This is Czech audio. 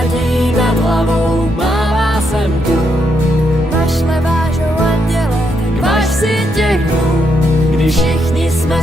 letí nad hlavou, mává sem tu. Mašle vážou anděle, Vaš si těch dnů, kdy všichni jsme